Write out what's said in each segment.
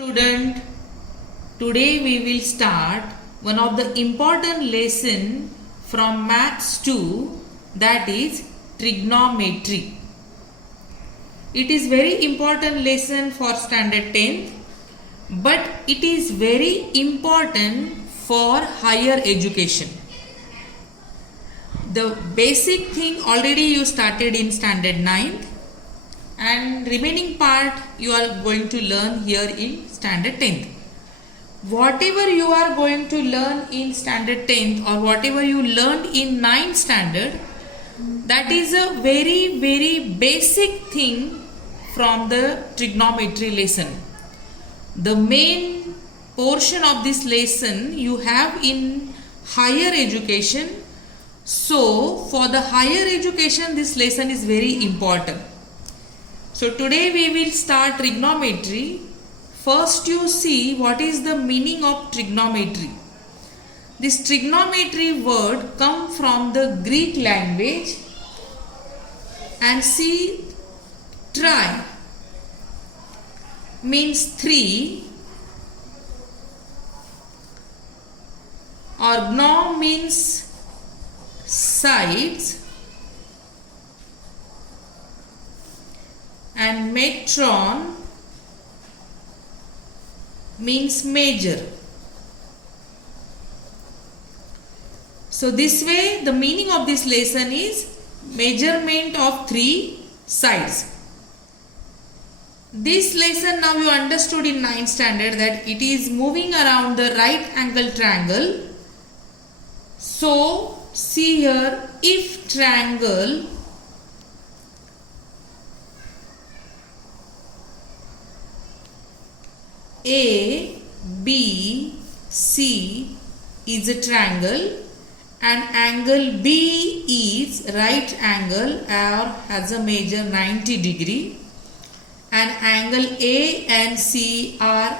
Student, today we will start one of the important lesson from Maths 2, that is trigonometry. It is very important lesson for standard 10th, but it is very important for higher education. The basic thing already you started in standard 9th, and remaining part you are going to learn here in standard 10th. Whatever you are going to learn in standard 10th or whatever you learned in 9th standard, that is a very basic thing from the trigonometry lesson. The main portion of this lesson you have in higher education. So for the higher education this lesson is very important. So today we will start trigonometry. First you see what is the meaning of trigonometry. This trigonometry word come from the Greek language, and see, tri means 3 or gno means sides, and metron means measure. So this way the meaning of this lesson is measurement of 3 sides. This lesson now you understood in 9th standard that it is moving around the right angle triangle. So see here, if triangle A, B, C is a triangle and angle B is right angle or has a measure 90 degree, and angle A and C are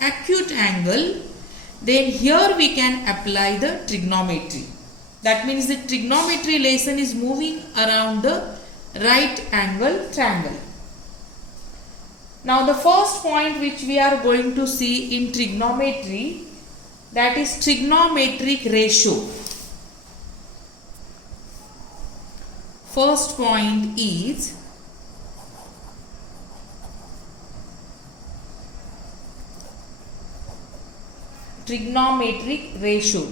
acute angle, then here we can apply the trigonometry. That means the trigonometry lesson is moving around the right angle triangle. Now the first point which we are going to see in trigonometry, that is trigonometric ratio. First point is trigonometric ratio.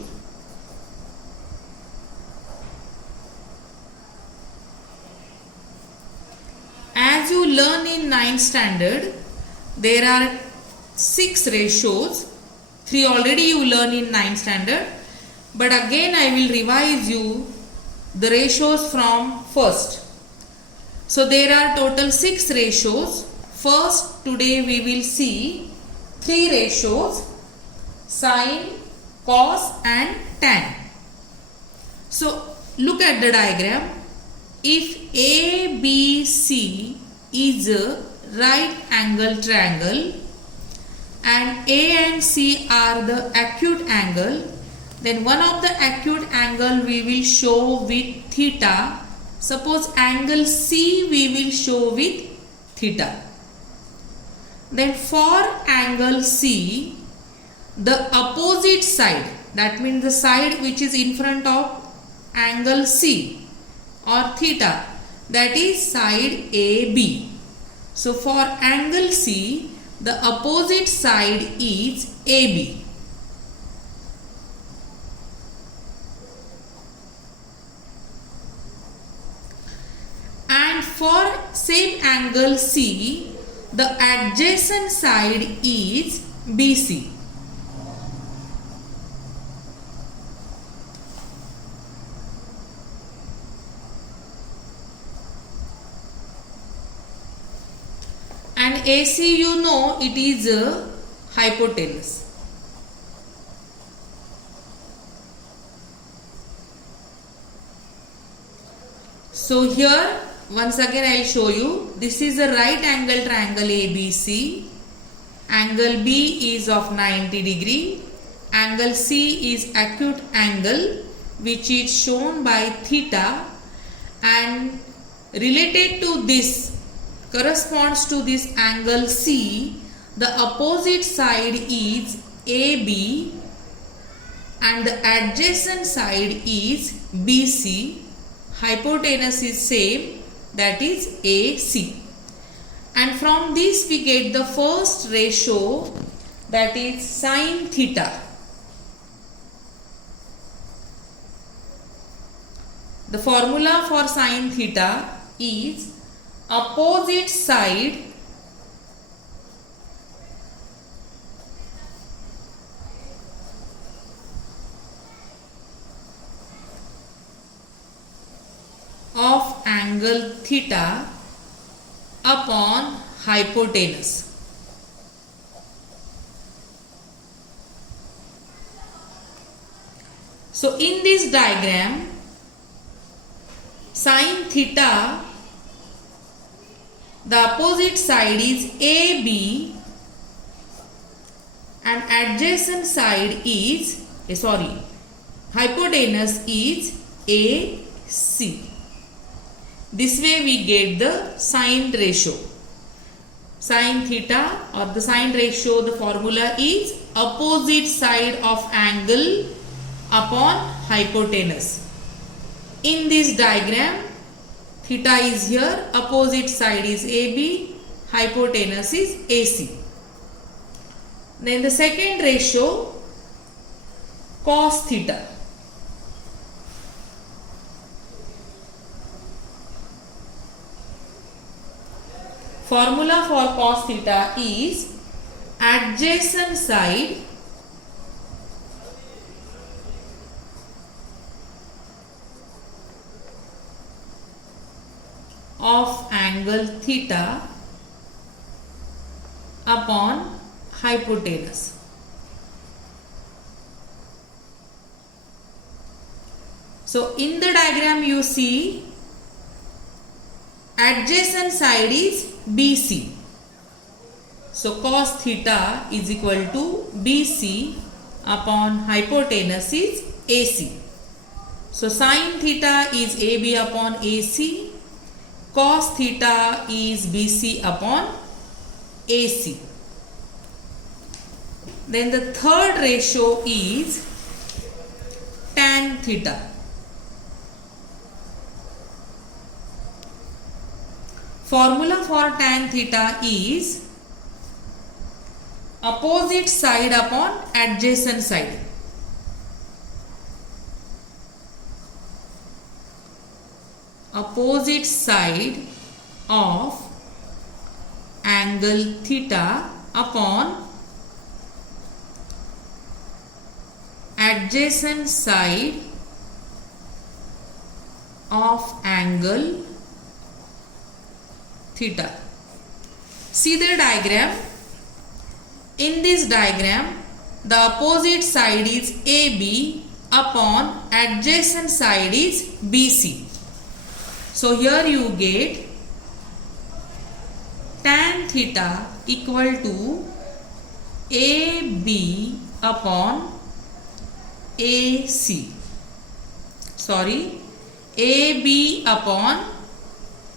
As you learn in 9th standard, there are 6 ratios. 3 already you learn in 9th standard. But again I will revise you the ratios from first. So there are total 6 ratios. First today we will see 3 ratios: sine, cos and tan. So look at the diagram. If ABC is a right angle triangle and A and C are the acute angle, then one of the acute angle we will show with theta. Suppose angle C we will show with theta. Then for angle C, the opposite side, that means the side which is in front of angle C or theta, that is side AB. So for angle C, the opposite side is AB. And for same angle C, the adjacent side is BC. And AC, you know, it is a hypotenuse. So here once again I will show you. This is a right angle triangle ABC. Angle B is of 90 degree. Angle C is acute angle which is shown by theta, and related to this corresponds to this angle C, the opposite side is AB and the adjacent side is BC. Hypotenuse is same, that is AC. And from this we get the first ratio, that is sin theta. The formula for sin theta is opposite side of angle theta upon hypotenuse. So in this diagram, sin theta, the opposite side is AB and adjacent side is, hypotenuse is AC. This way we get the sin ratio. Sin theta or the sin ratio, the formula is opposite side of angle upon hypotenuse. In this diagram, theta is here, opposite side is AB, hypotenuse is AC. Then the second ratio, cos theta. Formula for cos theta is adjacent side of angle theta upon hypotenuse. So in the diagram you see adjacent side is BC. So cos theta is equal to BC upon hypotenuse is AC. So sin theta is AB upon AC. Cos theta is BC upon AC. Then the third ratio is tan theta. Formula for tan theta is opposite side upon adjacent side. Opposite side of angle theta upon adjacent side of angle theta. See the diagram. In this diagram, the opposite side is AB upon adjacent side is BC. So here you get tan theta equal to AB upon AC. AB upon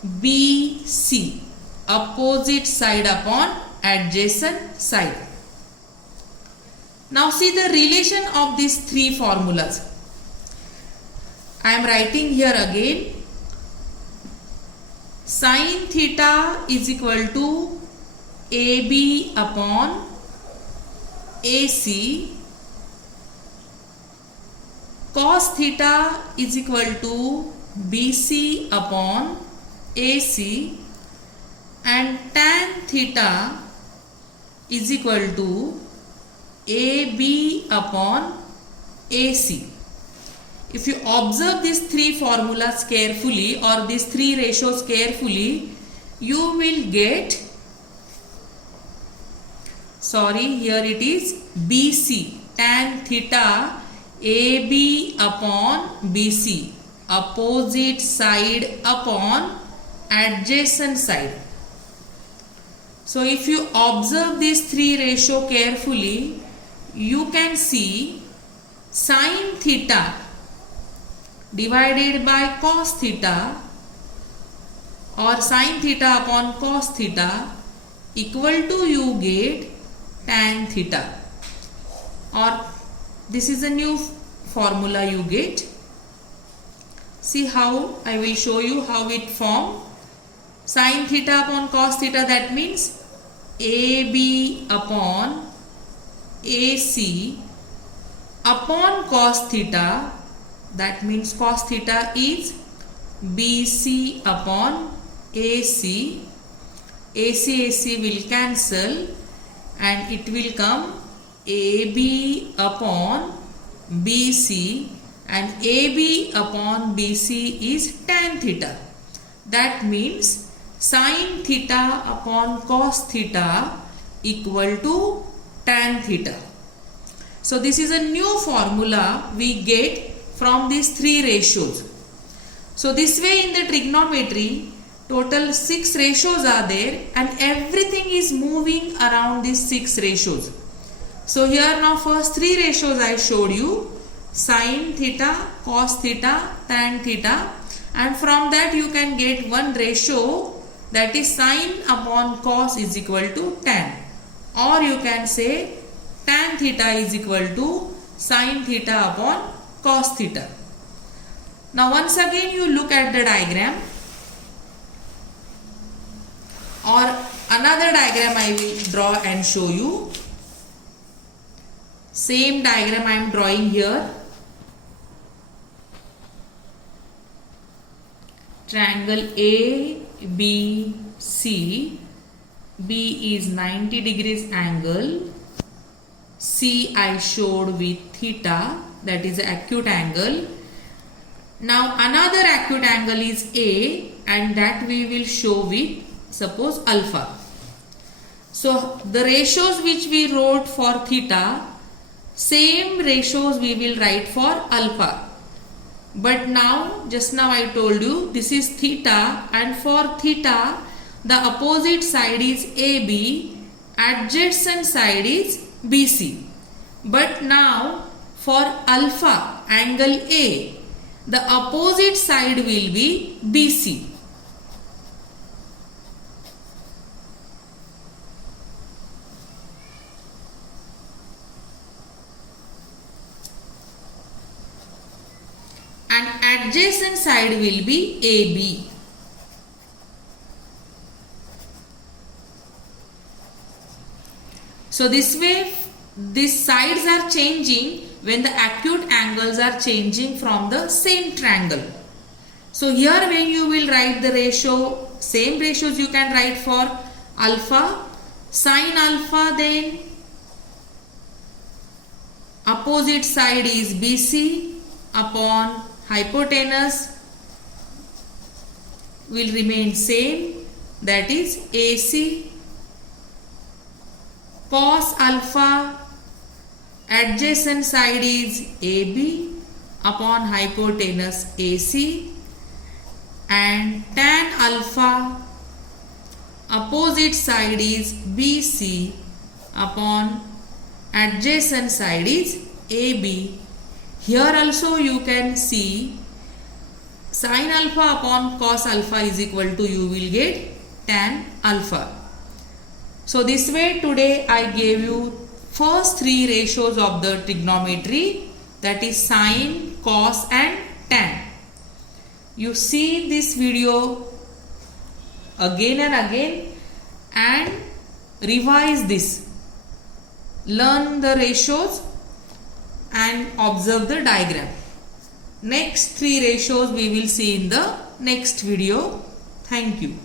BC, opposite side upon adjacent side. Now see the relation of these three formulas. I am writing here again. Sin theta is equal to AB upon AC. Cos theta is equal to BC upon AC, and tan theta is equal to AB upon AC. If you observe these three formulas carefully or these three ratios carefully, you will get, here it is BC, tan theta AB upon BC, opposite side upon adjacent side. So if you observe these three ratio carefully, you can see sin theta divided by cos theta or sin theta upon cos theta equal to you get tan theta, or this is a new formula you get. See how I will show you how it form. Sin theta upon cos theta, that means AB upon AC upon cos theta, that means cos theta is BC upon AC. AC will cancel and it will come AB upon BC, and AB upon BC is tan theta. That means sin theta upon cos theta equal to tan theta. So this is a new formula we get from these three ratios. So this way in the trigonometry, total 6 ratios are there and everything is moving around these 6 ratios. So here now first 3 ratios I showed you, sin theta, cos theta, tan theta, and from that you can get one ratio, that is sin upon cos is equal to tan, or you can say tan theta is equal to sin theta upon cos theta. Now once again you look at the diagram, or another diagram I will draw and show you. Same diagram I am drawing here. Triangle ABC, B is 90 degrees angle, C I showed with theta, that is acute angle. Now another acute angle is A, and that we will show with suppose alpha. So the ratios which we wrote for theta, same ratios we will write for alpha. But now, just now I told you this is theta, and for theta the opposite side is AB, adjacent side is BC. But now for alpha angle A, the opposite side will be BC. And adjacent side will be AB. So this way these sides are changing when the acute angles are changing from the same triangle. So here when you will write the ratio, same ratios you can write for alpha, sin alpha, then opposite side is BC upon hypotenuse will remain same, that is AC, cos alpha, adjacent side is AB upon hypotenuse AC, and tan alpha, opposite side is BC upon adjacent side is AB. Here also you can see sin alpha upon cos alpha is equal to, you will get tan alpha. So this way today I gave you first 3 ratios of the trigonometry, that is sin, cos and tan. You see this video again and again and revise this. Learn the ratios and observe the diagram. Next 3 ratios we will see in the next video. Thank you.